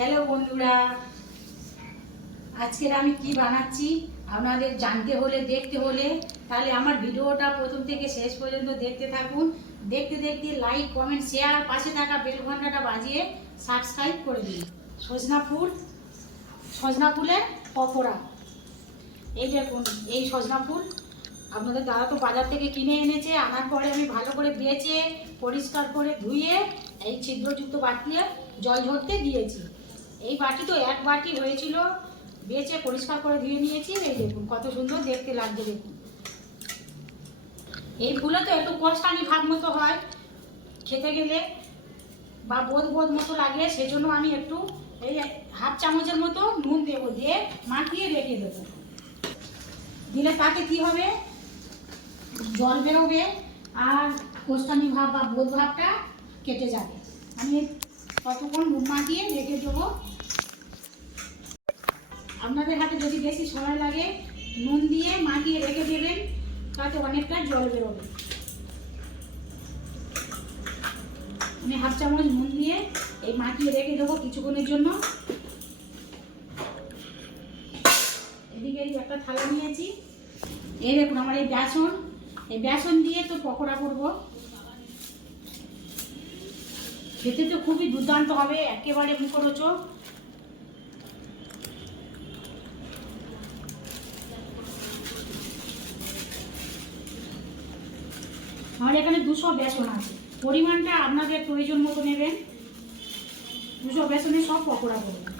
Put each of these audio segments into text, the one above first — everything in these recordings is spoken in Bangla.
হ্যালো বন্ধুরা, আজকের আমি কি বানাচ্ছি? আপনাদের জানতে হলে, দেখতে হলে, তাহলে আমার ভিডিওটা প্রথম থেকে শেষ পর্যন্ত দেখতে থাকুন। দেখতে দেখতে লাইক কমেন্ট শেয়ার পাশে থাকা বেল ঘন্টাটা বাজিয়ে সাবস্ক্রাইব করে দিন। সজনা ফুল সজনা ফুলের পকোড়া। এই দেখুন, এই সজনা ফুল আপনাদের দাদা তো বাজার থেকে কিনে এনেছে, আনার পরে আমি ভালো করে বেচে, পরিষ্কার করে ধুয়ে, এই ছিদ্রযুক্ত বাটিয়ে জল ঝরতে দিয়েছি। এই বাটি তো এক বাটি হয়েছিল, বেচে পরিষ্কার করে ধুয়ে নিয়েছি, এই দেখুন, কত সুন্দর দেখতে লাগছে দেখুন। এই ফুলে তো একটু কষ্টানি ভাব মতো হয়, খেতে গেলে বা বোধ বোধ মতো লাগে, সেজন্য আমি একটু এই হাফ চামচের মতো নুন দেবো, দিয়ে মাখিয়ে রেখে দেবো। দিলে তাতে কি হবে? জল বেরোবে আর কোষ্টানি ভাব বা বোধ ভাবটা কেটে যাবে। আমি কতক্ষণ নুন মাখিয়ে রেখে দেবো। আপনাদের হাতে যদি বেশি সময় লাগে, নুন দিয়ে মাখিয়ে রেখে দেবেন, তাতে অনেকটা জল বেরোবে। আমি হাফ চামচ নুন দিয়ে এই মাখিয়ে রেখে দেবো কিছুক্ষণের জন্য। এদিকে একটা থালা নিয়েছি। এই দেখুন আমার এই বেসন। এই বেসন দিয়ে তো পকোড়া করব। খেতে তো খুবই দুর্দান্ত হবে, একেবারে মুখরোচক। আমার এখানে দুশো বেসন আছে। পরিমাণটা আপনাদের প্রয়োজন মতো নেবেন। দুশো বেসনে সব পকোড়া করবেন।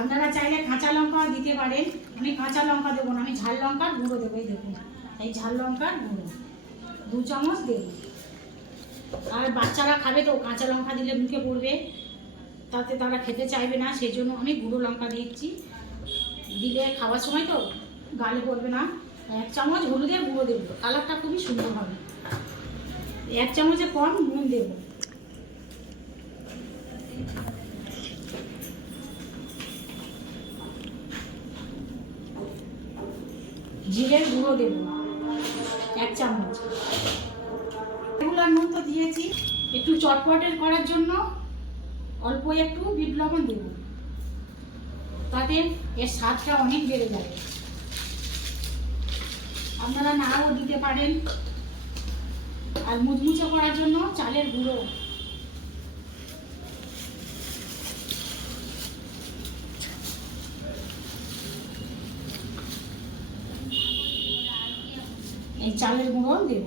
আপনারা চাইলে কাঁচা লঙ্কা দিতে পারেন। আমি কাঁচা লঙ্কা দেবো না, আমি ঝাল লঙ্কার গুঁড়ো দেবো, এই দেখুন। এই ঝাল লঙ্কার গুঁড়ো। দু চামচ দেবো। আর বাচ্চারা খাবে তো, কাঁচা লঙ্কা দিলে মুখে পড়বে। তাতে তারা খেতে চাইবে না সেই জন্য আমি গুঁড়ো লঙ্কা দিচ্ছি। দিলে খাওয়ার সময় তো গালে পড়বে না। এক চামচ হলুদের গুঁড়ো দেবো। কালারটা খুবই সুন্দর হবে। এক চামচে কম নুন দেবো। জিরের গুঁড়ো দেবো। এক চামচ। রেগুলার নুন তো দিয়েছি। একটু চটপটের করার জন্য অল্প একটু বিট লবণ দেবো। তাতে এর স্বাদটা অনেক বেড়ে যাবে। আপনারা নাও দিতে পারেন। আর মুচমুচে করার জন্য চালের গুঁড়ো। এই চালের গুঁড়ো দেব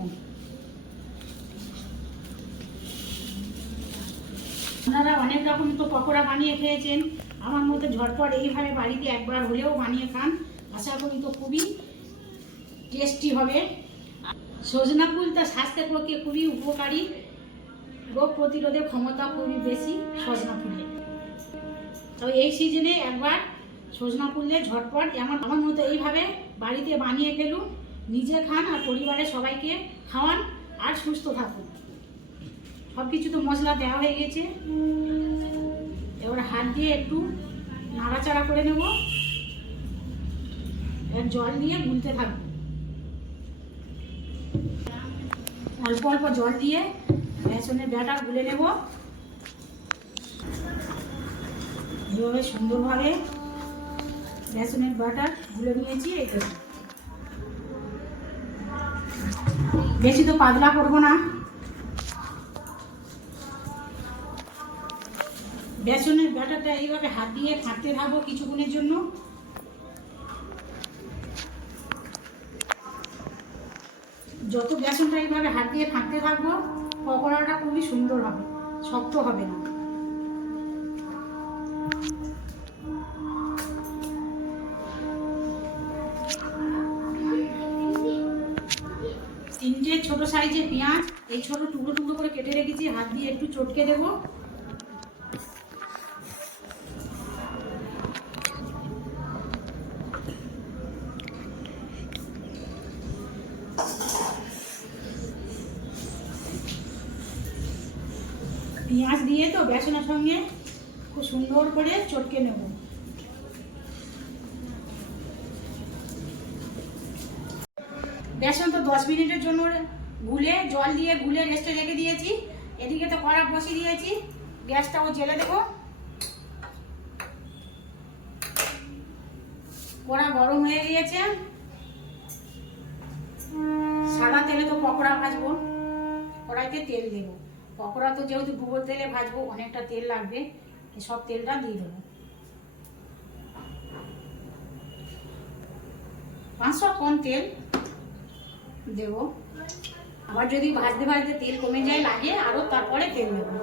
আপনারা অনেক রকম তো পকোড়া বানিয়ে খেয়েছেন। আমার মতো ঝটপট এইভাবে বাড়িতে একবার হলেও বানিয়ে খান। আশা করি তো খুবই টেস্টি হবে। সজনা ফুল তা স্বাস্থ্যের পক্ষে খুবই উপকারী রোগ প্রতিরোধের ক্ষমতা খুবই বেশি সজনা ফুলের তবে এই সিজনে একবার সজনা ফুল দিয়ে ঝটপট এমন আমার মতো এইভাবে বাড়িতে বানিয়ে ফেলুন, নিজে খান আর পরিবারের সবাইকে খাওয়ান আর সুস্থ থাকুন। সব কিছু তো মশলা দেওয়া হয়ে গেছে। এবার হাত দিয়ে একটু নাড়াচাড়া করে নেব। জল নিয়ে গুলতে থাকব অল্প অল্প জল দিয়ে বেসনের ব্যাটার গুলে নেব। এভাবে সুন্দরভাবে বেসনের ব্যাটার গুলে নিয়েছি তো। বেশি তো পাতলা করব না। বেসনের ব্যাটারটা এইভাবে হাত দিয়ে ফাঁকতে থাকব কিছুক্ষণের জন্য। যত বেসনটা এইভাবে হাত দিয়ে ফাঁকতে থাকব পকোড়াটা খুবই সুন্দর হবে, শক্ত হবে না। তিনটে ছোট সাইজের পেঁয়াজ, এই ছোট টুকরো টুকরো করে কেটে রেখেছি, হাত দিয়ে একটু চটকে দেবো। দিয়ে তো বেসনের সঙ্গে খুব সুন্দর করে চটকে নেব। বেসন তো দশ মিনিটের জন্য গুলে, জল দিয়ে গুলে রেস্টে রেখে দিয়েছি। এদিকে তো কড়া বসিয়ে দিয়েছি। গ্যাসটাও জেলে দেবো। কড়া গরম হয়ে গিয়েছে। সাদা তেলে তো পকোড়া ভাজবো। কড়াইতে তেল দেবো। পকোড়া তো যেহেতু গোবর তেলে ভাজবো, অনেকটা তেল লাগবে সব তেলটা দিয়ে দেবো। পাঁচশো কম তেল দেবো। আবার যদি ভাজতে ভাজতে তেল কমে যায়, লাগে আরও তারপরে তেল দেবো।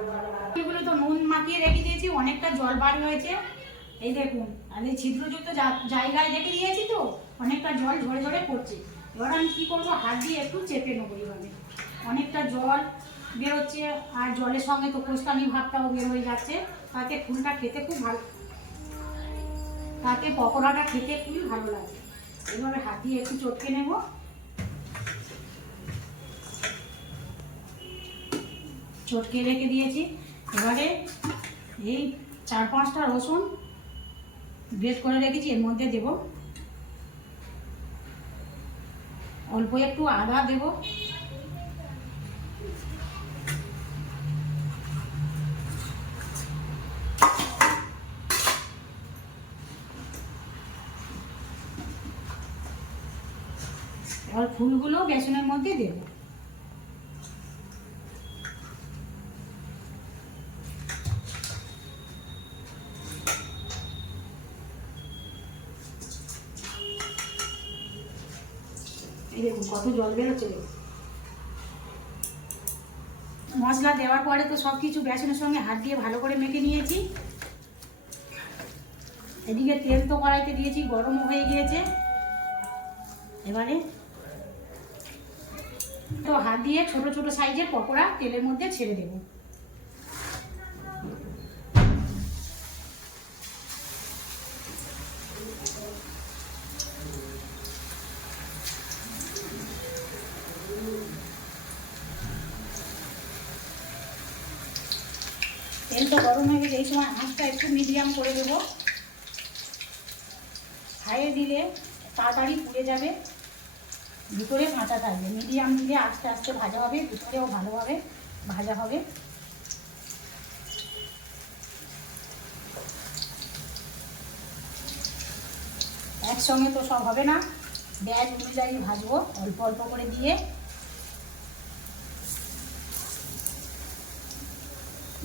এগুলো তো নুন মাখিয়ে রেখে দিয়েছি, অনেকটা জল বার হয়েছে। এই দেখুন আমি ছিদ্রযুক্ত জায়গায় রেখে দিয়েছি তো, অনেকটা জল ঝরে ঝরে পড়ছে। এবার আমি কী করব, হাত দিয়ে একটু চেপে নেব এইভাবে অনেকটা জল বেরোচ্ছে, আর জলের সঙ্গে তো কোস্তানি ভাবটাও বের হয়ে যাচ্ছে। তাতে ফুলটা খেতে খুব ভালো তাতে পকোড়াটা খেতে খুবই ভালো লাগে। এইভাবে হাত দিয়ে একটু চটকে নেব। চটকে রেখে দিয়েছি। এবারে এই চার পাঁচটা রসুন গ্রেট করে রেখেছি, এর মধ্যে দেব। অল্প একটু আদা দেব। এবার ফুলগুলো বেসনের মধ্যে দেবো। দেখুন, কত জল বেরোচ্ছে মশলা দেওয়ার পরে তো সব কিছু বেসনের সঙ্গে হাত দিয়ে ভালো করে মেখে নিয়েছি। এদিকে তেল তো কড়াইতে দিয়েছি গরম হয়ে গিয়েছে। এবারে তো হাত দিয়ে ছোট ছোট সাইজের পকোড়া তেলের মধ্যে ছেড়ে দেবো। তো গরম হয়ে গেছে, এই সময় আঁচটা একটু মিডিয়াম করে দেবো। হাইয়ে দিলে তাড়াতাড়ি পুড়ে যাবে। ভিতরে কাঁচা থাকবে। মিডিয়াম দিলে আস্তে আস্তে ভাজা হবে ভিতরেও ভালোভাবে ভাজা হবে। একসঙ্গে তো সব হবে না। ব্যাজ অনুযায়ী ভাজবো, অল্প অল্প করে দিয়ে।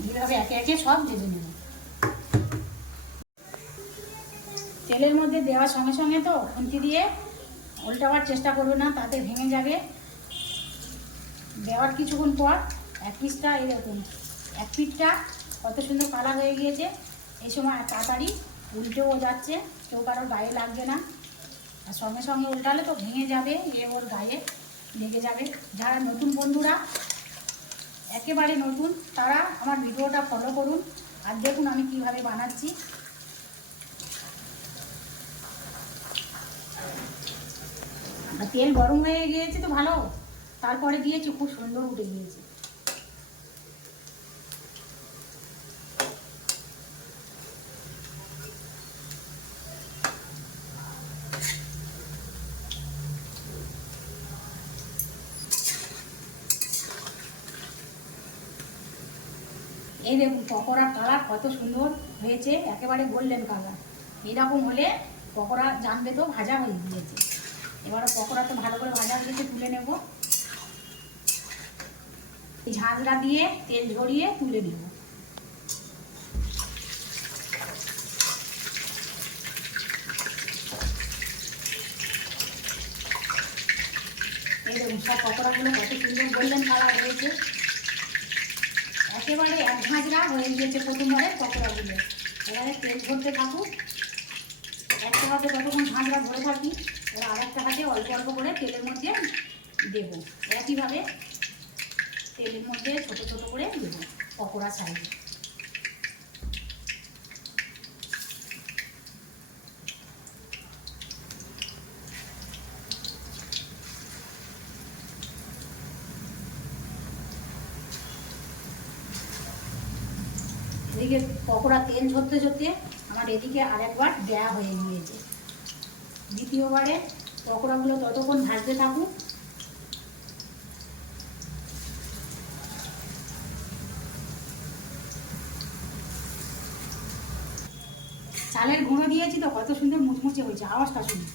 এইভাবে একে একে সব ভেজে নেব। তেলের মধ্যে দেওয়ার সঙ্গে সঙ্গে তো খুন্তি দিয়ে উল্টাবার চেষ্টা করবে না, তাতে ভেঙে যাবে। দেওয়ার কিছুক্ষণ পর এক পিসটা দেখুন, এক পিঠটা কত সুন্দর কালার হয়ে গিয়েছে। এই সময় তাড়াতাড়ি উল্টেও যাচ্ছে, কেউ কারোর গায়ে লাগবে না। আর সঙ্গে সঙ্গে উল্টালে তো ভেঙে যাবে, এ ওর গায়ে লেগে যাবে। যারা নতুন বন্ধুরা, একেবারে নতুন, তারা আমার ভিডিওটা ফলো করুন। আর দেখুন আমি কীভাবে বানাচ্ছি। আর তেল গরম হয়ে গিয়েছে তো ভালো। তারপরে দিয়েছি, খুব সুন্দর উঠে গিয়েছে। এই দেখুন, পকোড়ার কালার কত সুন্দর হয়েছে, একেবারে গোল্ডেন কালার এরকম হলে পকোড়া জানবে তো, ভাজা হয়ে গিয়েছে। এবার পকোড়া তো ভালো করে ভাজা হয়ে গেছে, তুলে নেব। ঝাঁঝরা দিয়ে তেল ঝরিয়ে তুলে নেব। এই পকোড়াগুলো হয়েছে। একেবারে এক হয়ে পকোড়াগুলো। এবারে তেল ধরতে থাকুক। ঝাঁঝরা ধরে থাকি আরেকটা হাতে অল্প অল্প করে তেলের মধ্যে দেবো। একইভাবে তেলের মধ্যে ছোটো ছোটো করে দেবো পকোড়া সাইজে। এদিকে পকোড়া তেল ঝরতে ঝরতে আমার এদিকে আরেকবার দেয়া হয়ে গিয়েছে। দ্বিতীয়বারে পকোড়াগুলো ততক্ষণ ভাজতে থাকুক চালের গুঁড়ো দিয়েছি তো, কত সুন্দর মুচমুচে হয়েছে, আওয়াজটা শুনে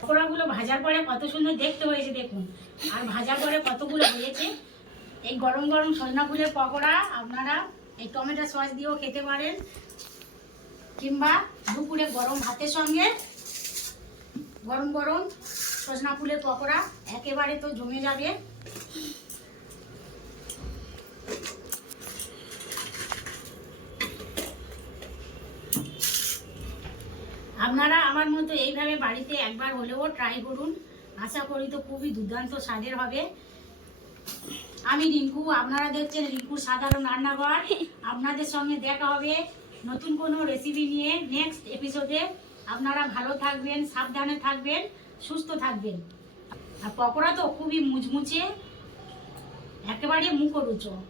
পকোড়াগুলো ভাজার পরে কত সুন্দর দেখতে হয়েছে, দেখুন। আর ভাজার পরে কতগুলো হয়েছে, এই গরম গরম সজনা ফুলের পকোড়া, আপনারা এই টমেটো সস দিয়েও খেতে পারেন। কিংবা দুপুরে গরম ভাতের সঙ্গে গরম গরম, সজনা ফুলের পকোড়া, একেবারে তো জমে যাবে। আপনারা আমার মতো এইভাবে বাড়িতে একবার হলেও ট্রাই করুন। আশা করি তো খুবই দুর্দান্ত স্বাদের হবে। আমি রিঙ্কু, আপনারা দেখছেন রিঙ্কুর সাধারণ রান্নাঘর। আপনাদের সঙ্গে দেখা হবে নতুন কোনো রেসিপি নিয়ে নেক্সট এপিসোডে আপনারা ভালো থাকবেন সাবধানে থাকবেন সুস্থ থাকবেন। আর পকোড়া তো খুবই মুচমুচে একেবারে মুখরোচক।